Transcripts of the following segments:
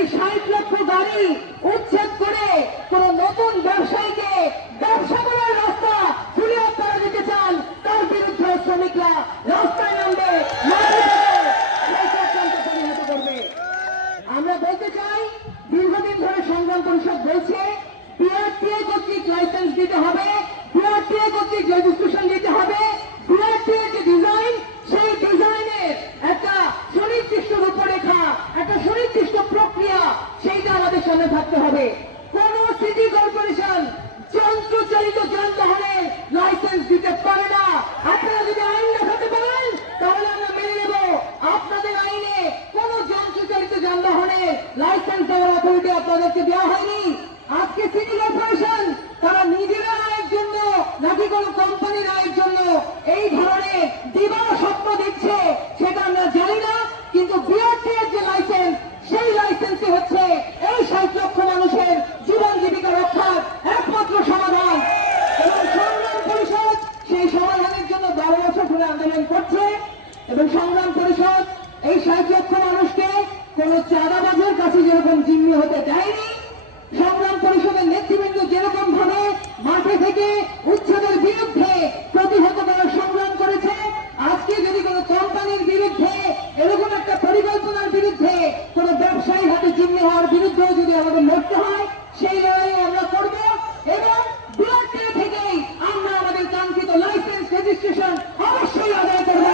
নাকি 60 লক্ষ গাড়ি উচ্ছেদ করে কোন নতুন ব্যবসায়ীকে ব্যবসা করার রাস্তা খুলে আপনারা দিতে চান, তার বিরুদ্ধে শ্রমিকরা রাস্তায় নামবে, পরিণত করবে। আমরা বলতে চাই, দীর্ঘদিন ধরে সংগ্রাম পরিষদ বলছে বিআরটিএ কর্তৃক লাইসেন্স দিতে হবে, বিআরটিএ কর্তৃক রেজিস্ট্রেশন দিতে হবে, বিআরটিএ যে ডিজাইন, সেই ডিজাইনের একটা সুনির্দিষ্ট রূপরেখা, একটা সুনির্দিষ্ট প্রক্রিয়া, সেইটা আমাদের সামনে থাকতে হবে। কোন সিটি কর্পোরেশন যন্ত্রচালিত যানবাহনের লাইসেন্স দিতে পারে না। আপনারা যদি আইন দেখাতে পারেন তাহলে আমরা মেনে নেব। আপনাদের আইনে কোন যন্ত্রচালিত যানবাহনের লাইসেন্স দেওয়ার অথরিটি আপনাদেরকে দেওয়া হয়নি। আজকে সিটি কর্পোরেশন তারা নিজেরা আয়ের জন্য নাকি কোন কোম্পানির আয়ের জন্য এই ধরনের দিবানা স্বপ্ন দিচ্ছে, সেটা আমরা জানি না। কিন্তু বিআরটিএর যে লাইসেন্স, সেই লাইসেন্সই হচ্ছে এই 60 লক্ষ মানুষের জীবন জীবিকা রক্ষার একমাত্র সমাধান। এবং সংগ্রাম পরিষদ সেই সমাধানের জন্য 12 বছর ধরে আন্দোলন করছে। এবং সংগ্রাম পরিষদ এই 60 লক্ষ মানুষকে কোন চাঁদাবাজের কাছে যেরকম জিম্মি হতে দেয়নি, সংগ্রাম পরিষদের নেতৃবৃন্দ যেরকম ভাবে মাঠে থেকে উচ্ছেদের বিরুদ্ধে প্রতিহত করার সংগ্রাম করেছে, আজকে যদি কোন কোম্পানির বিরুদ্ধে, এরকম একটা পরিকল্পনার বিরুদ্ধে, কোন ব্যবসায়ী হাতে জিম্মি হওয়ার বিরুদ্ধে যদি আমাদের লড়তে হয়, সেই লড়াই আমরা করব। এবং বিআরটিএ থেকেই আমরা আমাদের কাঙ্ক্ষিত লাইসেন্স রেজিস্ট্রেশন অবশ্যই আদায় করব।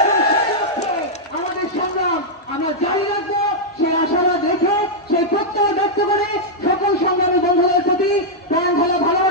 এবং সেই লক্ষ্যে আমাদের সংগ্রাম আমরা জারি রাখবো। সেই আশাবাদ রেখে, সেই প্রত্যয় ব্যক্ত করে সকল সংগ্রামী বন্ধুদের প্রতি প্রাণ ঢালা ভালো